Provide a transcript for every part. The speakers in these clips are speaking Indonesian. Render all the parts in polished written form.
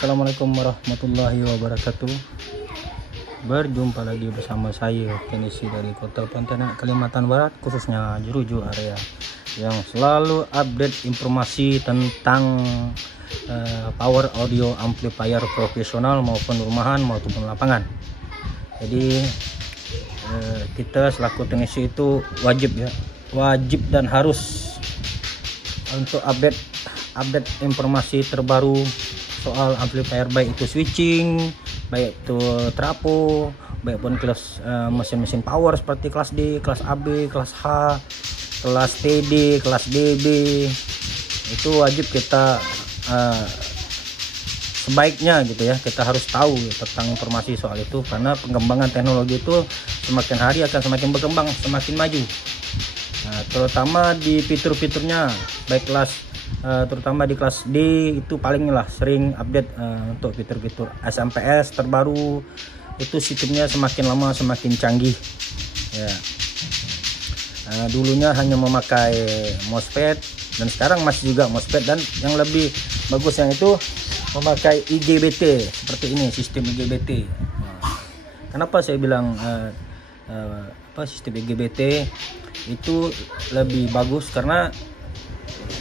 Assalamualaikum warahmatullahi wabarakatuh. Berjumpa lagi bersama saya teknisi dari Kota Pontianak, Kalimantan Barat, khususnya Jeruju area, yang selalu update informasi tentang power audio amplifier profesional maupun rumahan maupun lapangan. Jadi kita selaku teknisi itu wajib dan harus untuk update informasi terbaru soal amplifier, baik itu switching, baik itu trapo, baik pun kelas mesin-mesin power seperti kelas D, kelas AB, kelas H, kelas TD, kelas DB. Itu wajib kita sebaiknya gitu ya, kita harus tahu tentang informasi soal itu, karena pengembangan teknologi itu semakin hari akan semakin berkembang, semakin maju. Nah, terutama di fitur-fiturnya, baik kelas terutama di kelas D itu paling lah sering update untuk fitur-fitur SMPS terbaru. Itu sistemnya semakin lama semakin canggih ya. Dulunya hanya memakai MOSFET dan sekarang masih juga MOSFET, dan yang lebih bagus yang itu memakai IGBT seperti ini, sistem IGBT. Kenapa saya bilang sistem IGBT itu lebih bagus? Karena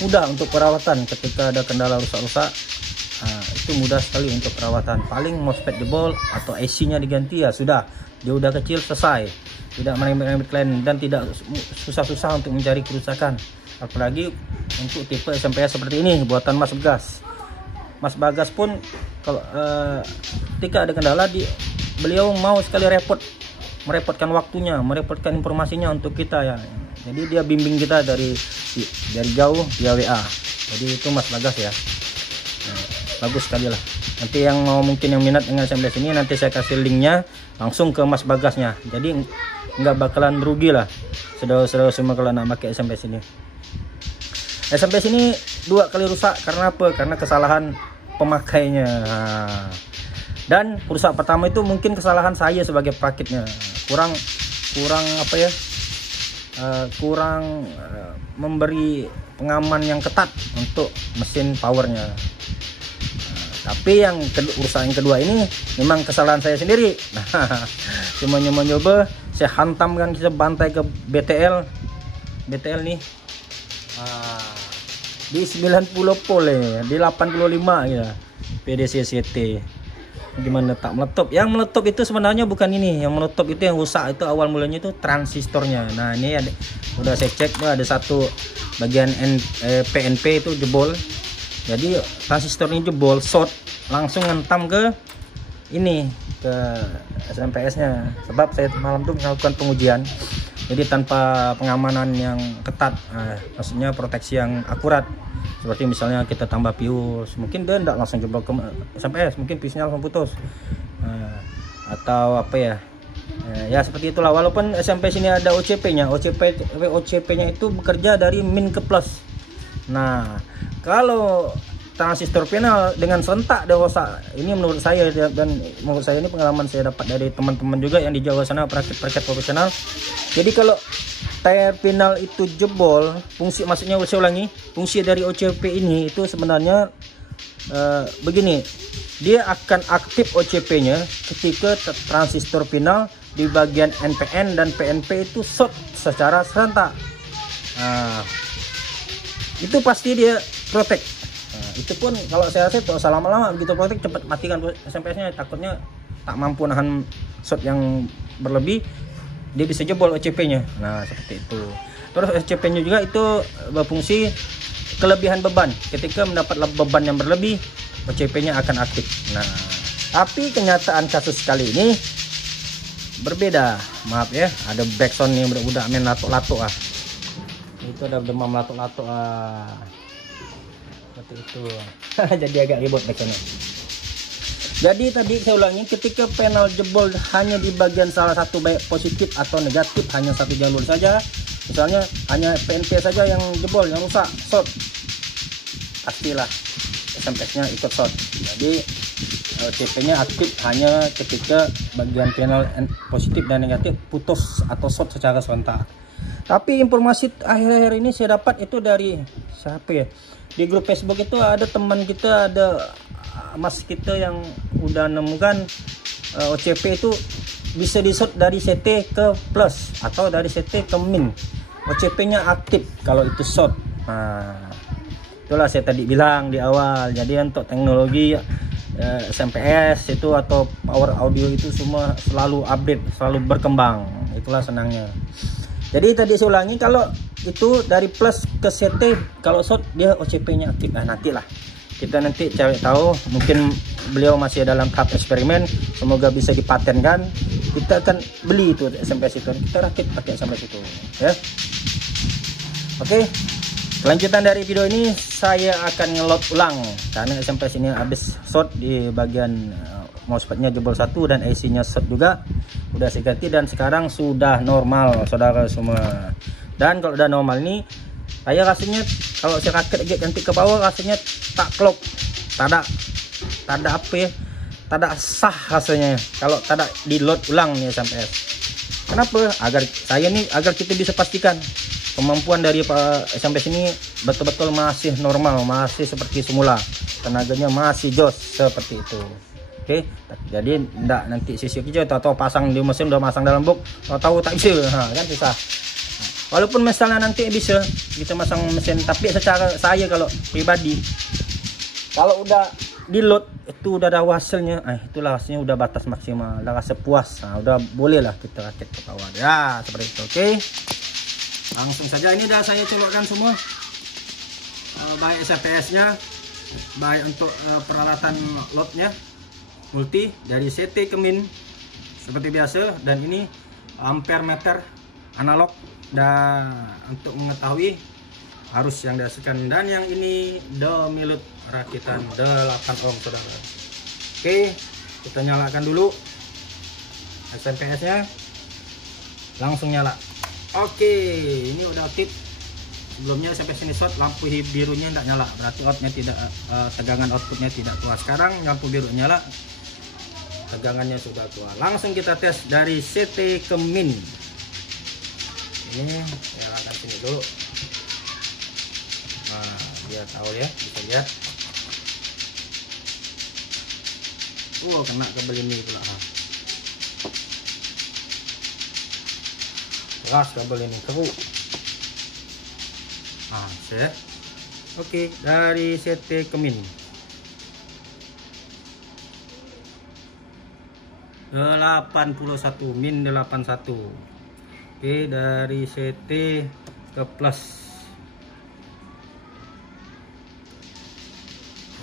mudah untuk perawatan. Ketika ada kendala rusak-rusak, itu mudah sekali untuk perawatan. Paling MOSFET jebol atau IC-nya diganti, ya sudah, dia udah kecil, selesai. Tidak merembet-rembet klien dan tidak susah-susah untuk mencari kerusakan. Apalagi untuk tipe SMPS seperti ini buatan Mas Bagas. Mas Bagas pun kalau ketika ada kendala, beliau mau sekali merepotkan waktunya, merepotkan informasinya untuk kita ya. Jadi dia bimbing kita dari jauh via WA. Jadi itu Mas Bagas ya. Bagus sekali lah. Nanti yang mau mungkin yang minat dengan SMPS ini, nanti saya kasih linknya langsung ke Mas Bagasnya. Jadi nggak bakalan rugi lah saudara-saudara semua kalau nak pakai SMPS ini. SMPS ini 2 kali rusak karena apa? Karena kesalahan pemakainya. Dan rusak pertama itu mungkin kesalahan saya sebagai perakitnya, kurang memberi pengaman yang ketat untuk mesin powernya. Tapi yang kedua ini memang kesalahan saya sendiri. Nah, cuma nyoba saya hantamkan, kita bantai ke BTL nih di 90 volt, di 85 ya, PDC-CT. Gimana tak meletup? Yang meletup itu sebenarnya bukan ini. Yang meletup itu, yang rusak itu awal mulanya itu transistornya. Nah, ini udah saya cek, ada satu bagian PNP itu jebol. Jadi transistornya jebol, short, langsung ngentam ke SMPS-nya. Sebab saya malam itu melakukan pengujian, jadi tanpa pengamanan yang ketat, maksudnya proteksi yang akurat. Seperti misalnya kita tambah pius, mungkin dia tidak langsung jebol ke SMPS, mungkin piusnya langsung putus, atau apa ya. Ya seperti itulah. Walaupun SMPS ini ada OCP-nya, OCP-nya itu bekerja dari min ke plus. Nah, kalau transistor final dengan serentak dia rusak, ini menurut saya, dan menurut saya ini pengalaman saya dapat dari teman-teman juga yang di Jawa sana, perakit profesional. Jadi kalau tayar final itu jebol, maksudnya saya ulangi, fungsi dari OCP ini itu sebenarnya begini, dia akan aktif OCP-nya ketika transistor final di bagian NPN dan PNP itu short secara serentak. Itu pasti dia protek. Itu pun kalau saya rasa itu lama-lama begitu protek, cepat matikan SMPS-nya, takutnya tak mampu nahan short yang berlebih, dia bisa jebol OCP-nya. Nah, seperti itu. Terus OCP-nya juga itu berfungsi kelebihan beban. Ketika mendapat beban yang berlebih, OCP-nya akan aktif. Nah, tapi kenyataan kasus kali ini berbeda. Maaf ya, ada backsound yang udah main lato-lato Itu ada demam lato-lato seperti itu. Jadi agak ribut backsoundnya. Jadi tadi saya ulangi, ketika panel jebol hanya di bagian salah satu, baik positif atau negatif, hanya satu jalur saja, misalnya hanya PNP saja yang jebol, yang rusak, short, pastilah SMPS-nya ikut short. Jadi CP-nya aktif hanya ketika bagian panel positif dan negatif putus atau short secara serentak. Tapi informasi akhir-akhir ini saya dapat itu dari siapa ya? Di grup Facebook itu ada teman kita, ada mas kita yang udah nemukan OCP itu bisa di short dari CT ke plus atau dari CT ke min. OCP-nya aktif kalau itu short. Nah, itulah saya tadi bilang di awal. Jadi untuk teknologi SMPS itu atau power audio itu semua selalu update, selalu berkembang. Itulah senangnya. Jadi tadi saya ulangi, kalau itu dari plus ke CT, kalau short dia OCP-nya aktif. Nah, nantilah kita nanti cari tahu, mungkin beliau masih dalam tahap eksperimen, semoga bisa dipatenkan. Kita akan beli itu SMS itu, kita rakit pakai SMS itu ya. Oke, kelanjutan dari video ini saya akan ngelot ulang karena SMS ini habis short di bagian mousepad-nya jebol satu dan IC-nya short juga. Udah saya ganti dan sekarang sudah normal saudara semua. Dan kalau udah normal ini, saya rasanya kalau saya rakit ganti ke power rasanya tak klop, tak ada apa ya, tak ada sah rasanya kalau tak ada di load ulang nih SMS. Kenapa? Agar kita bisa pastikan kemampuan dari SMS ini betul-betul masih normal, masih seperti semula, tenaganya masih jos seperti itu. Oke, jadi enggak nanti sisi kerja atau pasang di mesin udah masang dalam box, tahu tak bisa, kan susah. Walaupun misalnya nanti bisa kita masang mesin, tapi secara saya kalau pribadi, kalau udah di load itu udah ada hasilnya, itulah hasilnya udah batas maksimal, udah rasa puas, udah boleh lah kita rakit ke bawah ya, seperti itu. Oke, langsung saja ini udah saya colokkan semua, baik SFPS nya, baik untuk peralatan loadnya multi dari CT ke min seperti biasa, dan ini ampere meter analog. Dan untuk mengetahui arus yang dihasilkan, dan yang ini Demilut rakitan 8 ohm saudara. Oke, kita nyalakan dulu SMPS nya, langsung nyala. Oke, ini udah aktif. Sebelumnya SMPS ini short, lampu birunya tidak nyala, berarti outnya tidak, tegangan outputnya tidak keluar. Sekarang lampu biru nyala, tegangannya sudah keluar. Langsung kita tes dari CT ke min. Ini nyalakan sini dulu, nah biar tahu ya, bisa lihat. Kena kabel ini pula, keras kabel ini, keruh. Set. Oke, dari CT ke min 81, min 81. Oke, dari CT ke plus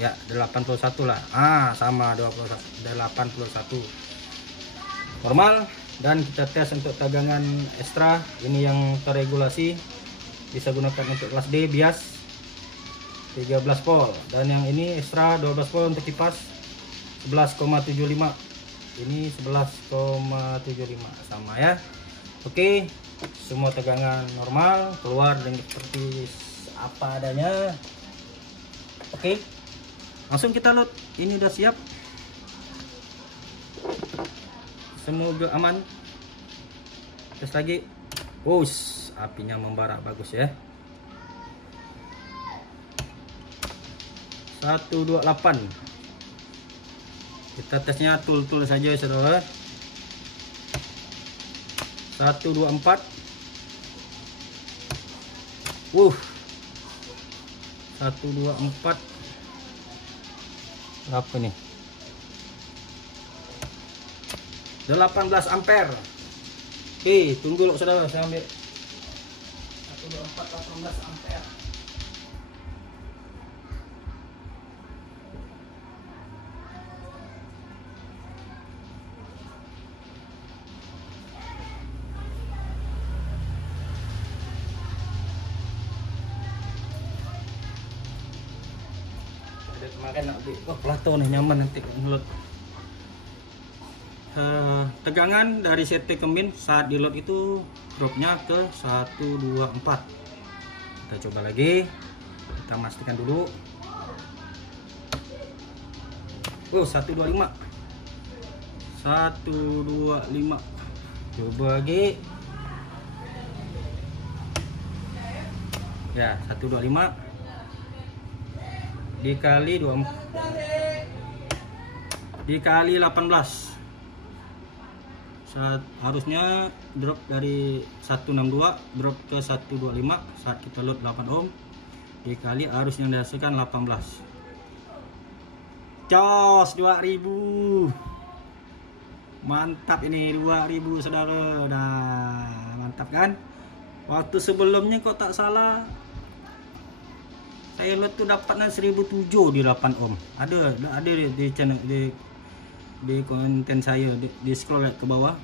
ya 81 lah, sama 81 normal. Dan kita tes untuk tegangan ekstra, ini yang terregulasi, bisa gunakan untuk kelas D bias 13 volt, dan yang ini ekstra 12 volt untuk kipas 11,75, ini 11,75 sama ya. Oke, semua tegangan normal, keluar dengan seperti apa adanya. Oke, langsung kita load. Ini udah siap, semoga aman. Tes lagi. Apinya membara, bagus ya. 128. Kita tesnya tul saja saudara. 124. 124 berapa nih? 18 ampere. Oke, tunggu loh saudara, saya ambil 124 18 ampere. Kemarin nak beli, Plato nih nyaman nanti load. Tegangan dari CT ke min saat di load itu dropnya ke 124. Kita coba lagi, kita pastikan dulu. 125. 125. Coba lagi. Ya, 125 dikali 24. dikali 18. Harusnya drop dari 162 drop ke 125 saat kita load 8 ohm dikali arus yang dihasilkan 18. Jos 2000. Mantap ini 2000 saudara. Nah, mantap kan? Waktu sebelumnya kok tak salah saya load tuh dapatnya 1007 di 8 ohm. Ada di channel di konten saya di scroll ke bawah.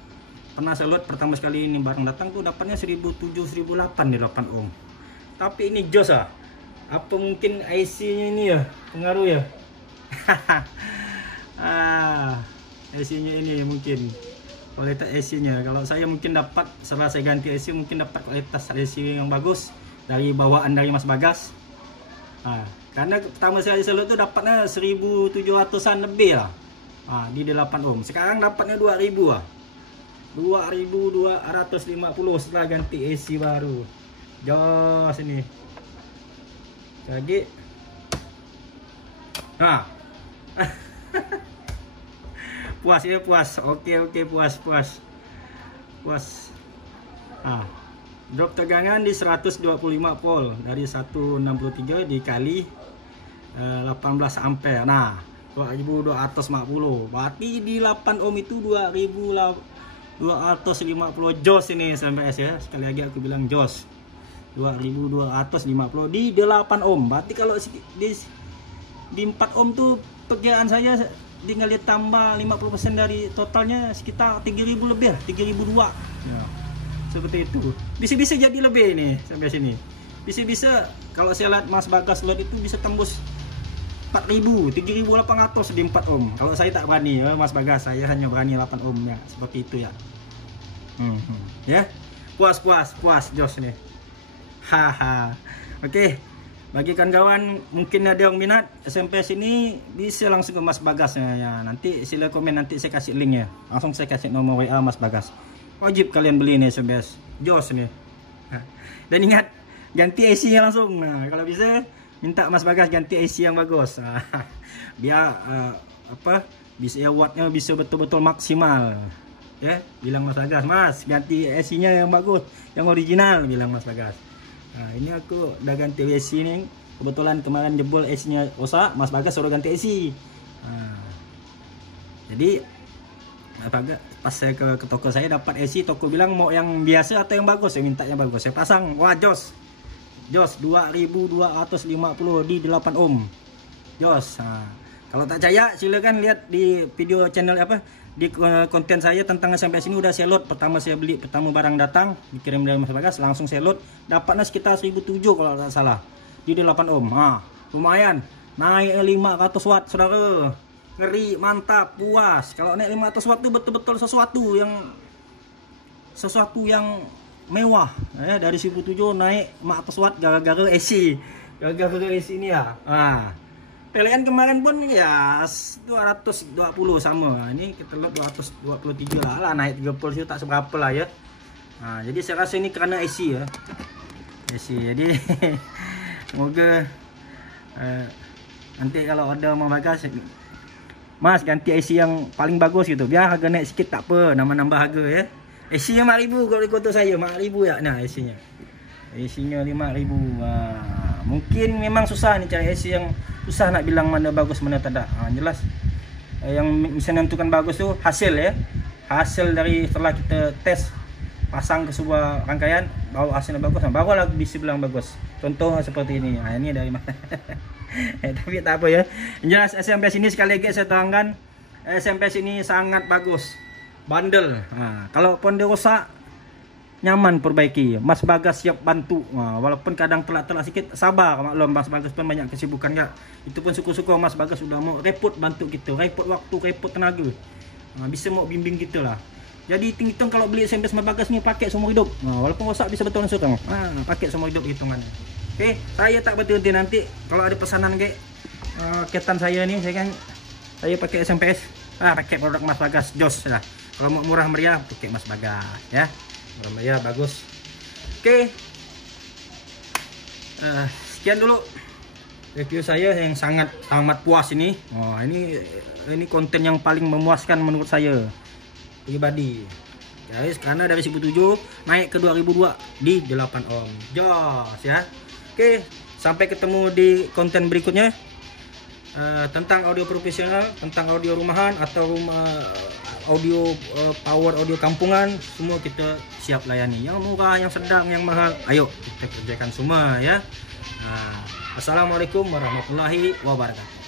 Pernah saya load pertama sekali ini barang datang tuh dapatnya 1007 1008 di 8 ohm. Tapi ini jos ah. Apa mungkin IC-nya ini ya pengaruh ya? IC-nya ini mungkin kualitas IC-nya. Kalau saya mungkin dapat setelah saya ganti IC mungkin dapat kualitas IC yang bagus dari bawaan dari Mas Bagas. Karena pertama sekali saya load tuh dapatnya 1700-an lebih lah. Di 8 ohm. Sekarang dapatnya 2000 ah. 2250 setelah ganti AC baru. Jos ini. Lagi. Nah. Puas ya, puas. Oke, puas. Drop tegangan di 125 volt dari 163 dikali 18 ampere. Nah, 2250. Berarti di 8 ohm itu 2250 jos ini SMS ya. Sekali lagi aku bilang jos. 2250 di 8 ohm. Berarti kalau di 4 ohm tuh perkiraan saya tinggal ditambah 50% dari totalnya sekitar 3000 lebih, 3002. Ya. Seperti itu. Bisa-bisa jadi lebih ini sampai sini. Bisa-bisa kalau saya lihat Mas Bagas load itu bisa tembus 4000, 3800 di 4 ohm. Kalau saya tak berani ya Mas Bagas, saya hanya berani 8 ohm ya. Seperti itu ya. Ya. Puas jos nih. Haha. Oke. Bagi kawan-kawan mungkin ada yang minat SMS ini bisa langsung ke Mas Bagas ya. Nanti sila komen, nanti saya kasih link ya. Langsung saya kasih nomor WA Mas Bagas. Wajib kalian beli nih SMS. Jos nih. Dan ingat ganti IC-nya langsung. Nah, kalau bisa minta Mas Bagas ganti IC yang bagus. Biar bisa wattnya bisa betul-betul maksimal. Ya, bilang Mas Bagas, Mas ganti IC-nya yang bagus, yang original, bilang Mas Bagas. Nah, ini aku udah ganti IC nih. Kebetulan kemarin jebol IC-nya rusak, Mas Bagas suruh ganti IC. Jadi pas saya ke toko saya dapat IC, toko bilang mau yang biasa atau yang bagus, saya minta yang bagus. Saya pasang, wah jos 2250 di 8 ohm. Jos. Kalau tak percaya silakan lihat di video channel di konten saya tentang SMS ini. Udah saya load, pertama saya beli, pertama barang datang dikirim dari Mas Bagas, langsung saya load, dapatnya sekitar 1007 kalau tak salah di 8 ohm. Lumayan naik 500 watt saudara. Ngeri, mantap, puas. Kalau naik 500 watt itu betul-betul sesuatu yang mewah ya. Dari 1007 naik 400 watt gara-gara AC. Gara-gara AC ini ya. PLN kemarin pun ya 220 sama. Ini kita load 223 lah, naik 30 itu tak seberapa lah ya. Jadi saya rasa ini karena AC ya. AC. Jadi semoga nanti kalau ada mau Bagas, Mas ganti IC yang paling bagus gitu, biar harga naik sikit tak apa, nambah harga ya. IC nya 5000 kalau di kota saya 5000 ya. Nah IC nya 5000. Mungkin memang susah nih cari IC yang susah nak bilang mana bagus mana tidak. Jelas yang bisa menentukan bagus tuh hasil ya. Hasil dari setelah kita tes pasang ke sebuah rangkaian, bawa hasilnya bagus, barulah bisa bilang bagus. Contoh seperti ini. Ini dari mana? Tapi tak apa ya. Jelas SMS ini sekali lagi saya terangkan, SMS ini sangat bagus, bandel. Kalau pun dia rusak, nyaman perbaiki. Mas Bagas siap bantu. Walaupun kadang telat-telat sedikit, sabar maklum, Mas Bagas pun banyak kesibukan ya. Itu pun syukur-syukur Mas Bagas sudah mau repot bantu kita, repot waktu, repot tenaga. Bisa mau bimbing kita lah. Jadi hitung-hitung kalau beli SMS Mas Bagas ni pakai seumur hidup. Walaupun rosak bisa betul langsung. Pakai seumur hidup hitungannya. Oke, saya tak berhenti nanti kalau ada pesanan ketan saya nih, saya pakai SMS, pakai produk Mas Bagas jos lah. Kalau mau murah meriah pakai Mas Bagas ya. Murah meriah bagus. Oke. Sekian dulu review saya yang sangat amat puas ini. Oh, ini konten yang paling memuaskan menurut saya pribadi. Guys, karena dari 1007 naik ke 2002 di 8 ohm. Jos ya. Oke, sampai ketemu di konten berikutnya. Tentang audio profesional, tentang audio rumahan atau audio power audio kampungan, semua kita siap layani. Yang murah, yang sedang, yang mahal, ayo kita kerjakan semua ya. Assalamualaikum warahmatullahi wabarakatuh.